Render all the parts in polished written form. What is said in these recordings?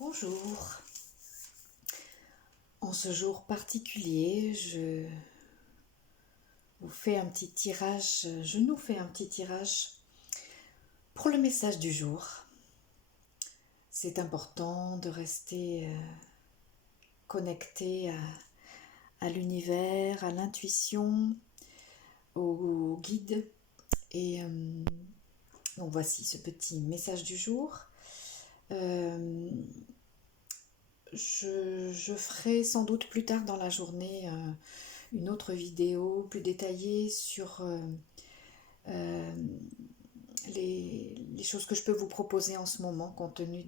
Bonjour. En ce jour particulier, je nous fais un petit tirage pour le message du jour. C'est important de rester connecté à l'univers, à l'intuition, au guide. Et donc voici ce petit message du jour. Je ferai sans doute plus tard dans la journée une autre vidéo plus détaillée sur les choses que je peux vous proposer en ce moment compte tenu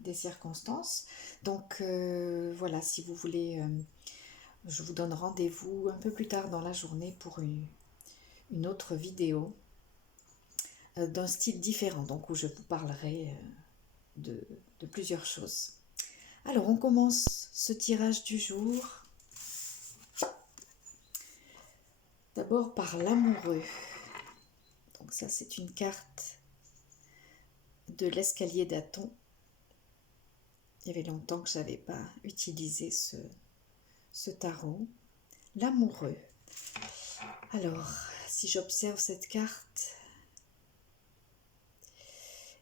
des circonstances. Donc voilà, si vous voulez, je vous donne rendez-vous un peu plus tard dans la journée pour une autre vidéo d'un style différent, donc où je vous parlerai de plusieurs choses. Alors on commence ce tirage du jour d'abord par l'amoureux. Donc ça c'est une carte de l'escalier d'Aton. Il y avait longtemps que je n'avais pas utilisé ce tarot. L'amoureux. Alors si j'observe cette carte,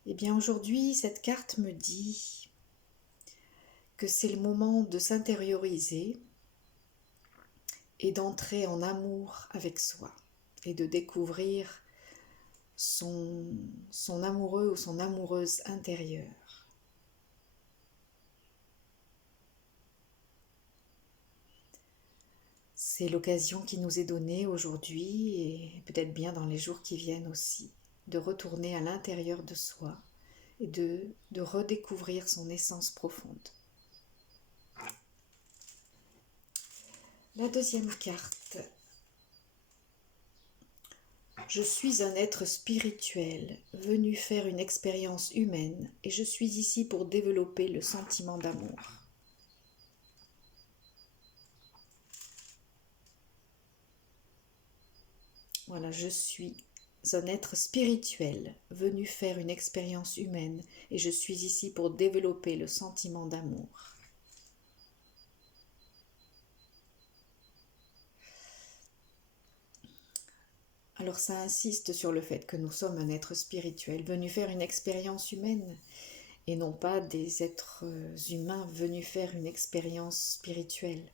eh bien aujourd'hui cette carte me dit que c'est le moment de s'intérioriser et d'entrer en amour avec soi et de découvrir son amoureux ou son amoureuse intérieure. C'est l'occasion qui nous est donnée aujourd'hui et peut-être bien dans les jours qui viennent aussi, de retourner à l'intérieur de soi et de redécouvrir son essence profonde. La deuxième carte. Je suis un être spirituel, venu faire une expérience humaine, et je suis ici pour développer le sentiment d'amour. Voilà, je suis un être spirituel, venu faire une expérience humaine, et je suis ici pour développer le sentiment d'amour. Alors ça insiste sur le fait que nous sommes un être spirituel, venu faire une expérience humaine, et non pas des êtres humains venus faire une expérience spirituelle.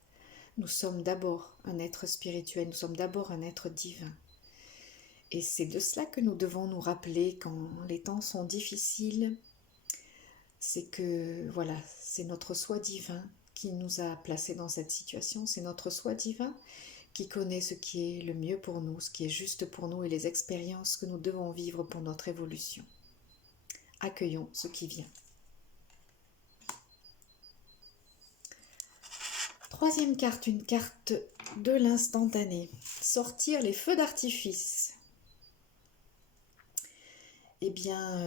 Nous sommes d'abord un être spirituel, nous sommes d'abord un être divin. Et c'est de cela que nous devons nous rappeler quand les temps sont difficiles. C'est que, voilà, c'est notre soi divin qui nous a placés dans cette situation. C'est notre soi divin qui connaît ce qui est le mieux pour nous, ce qui est juste pour nous et les expériences que nous devons vivre pour notre évolution. Accueillons ce qui vient. Troisième carte, une carte de l'instantané. Sortir les feux d'artifice. Eh bien,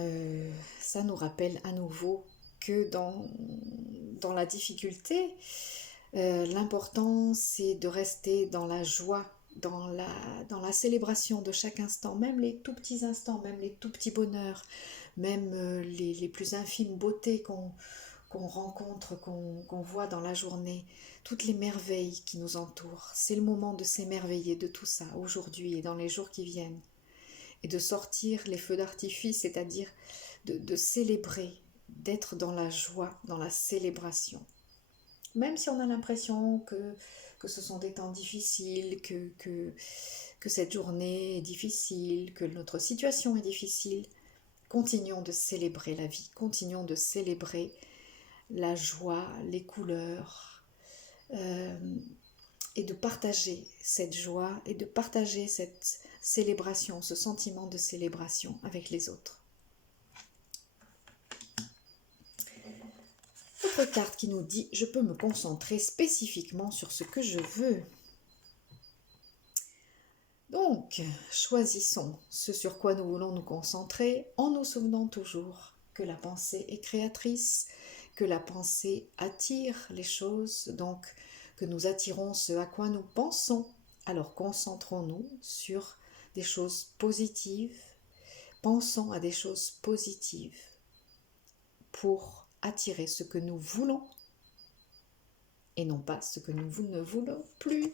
ça nous rappelle à nouveau que dans la difficulté, l'important c'est de rester dans la joie, dans la célébration de chaque instant, même les tout petits instants, même les tout petits bonheurs, même les plus infimes beautés qu'on rencontre, qu'on voit dans la journée, toutes les merveilles qui nous entourent. C'est le moment de s'émerveiller de tout ça aujourd'hui et dans les jours qui viennent. Et de sortir les feux d'artifice, c'est-à-dire de célébrer, d'être dans la joie, dans la célébration. Même si on a l'impression que ce sont des temps difficiles, que cette journée est difficile, que notre situation est difficile, continuons de célébrer la vie, continuons de célébrer la joie, les couleurs, et de partager cette joie et de partager cette célébration, ce sentiment de célébration avec les autres. Autre carte qui nous dit « Je peux me concentrer spécifiquement sur ce que je veux ». Donc, choisissons ce sur quoi nous voulons nous concentrer en nous souvenant toujours que la pensée est créatrice, que la pensée attire les choses, donc que nous attirons ce à quoi nous pensons. Alors concentrons-nous sur des choses positives, pensons à des choses positives pour attirer ce que nous voulons et non pas ce que nous ne voulons plus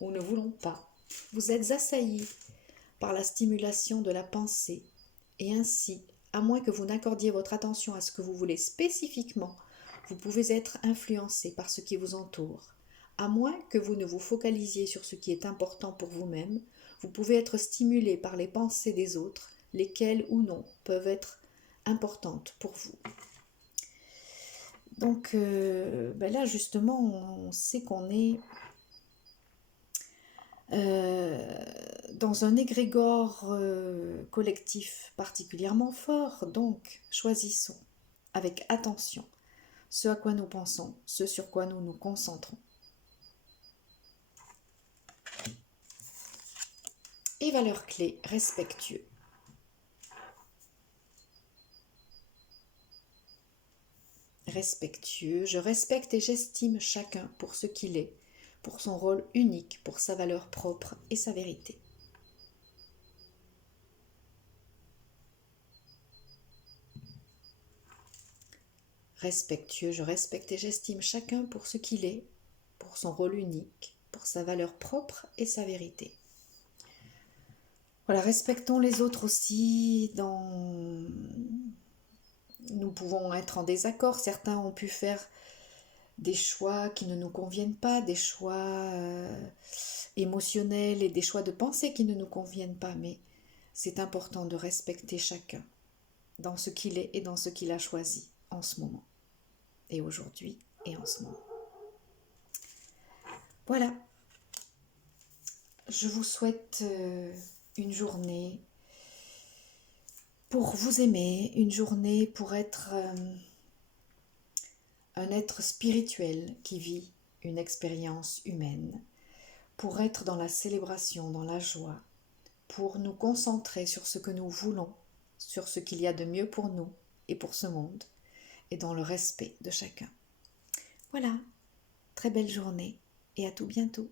ou ne voulons pas. Vous êtes assaillis par la stimulation de la pensée et ainsi, à moins que vous n'accordiez votre attention à ce que vous voulez spécifiquement, vous pouvez être influencé par ce qui vous entoure. À moins que vous ne vous focalisiez sur ce qui est important pour vous-même, vous pouvez être stimulé par les pensées des autres, lesquelles ou non peuvent être importantes pour vous. Donc là justement, on sait qu'on est dans un égrégore collectif particulièrement fort, donc choisissons avec attention ce à quoi nous pensons, ce sur quoi nous nous concentrons. Et valeur clé, respectueux. Respectueux, je respecte et j'estime chacun pour ce qu'il est, pour son rôle unique, pour sa valeur propre et sa vérité. Respectueux, je respecte et j'estime chacun pour ce qu'il est, pour son rôle unique, pour sa valeur propre et sa vérité. Voilà, respectons les autres aussi. Nous pouvons être en désaccord. Certains ont pu faire des choix qui ne nous conviennent pas, des choix émotionnels et des choix de pensée qui ne nous conviennent pas, mais c'est important de respecter chacun dans ce qu'il est et dans ce qu'il a choisi en ce moment, et aujourd'hui et en ce moment. Voilà, je vous souhaite une journée pour vous aimer, une journée pour être un être spirituel qui vit une expérience humaine, pour être dans la célébration, dans la joie, pour nous concentrer sur ce que nous voulons, sur ce qu'il y a de mieux pour nous et pour ce monde, et dans le respect de chacun. Voilà, très belle journée et à tout bientôt.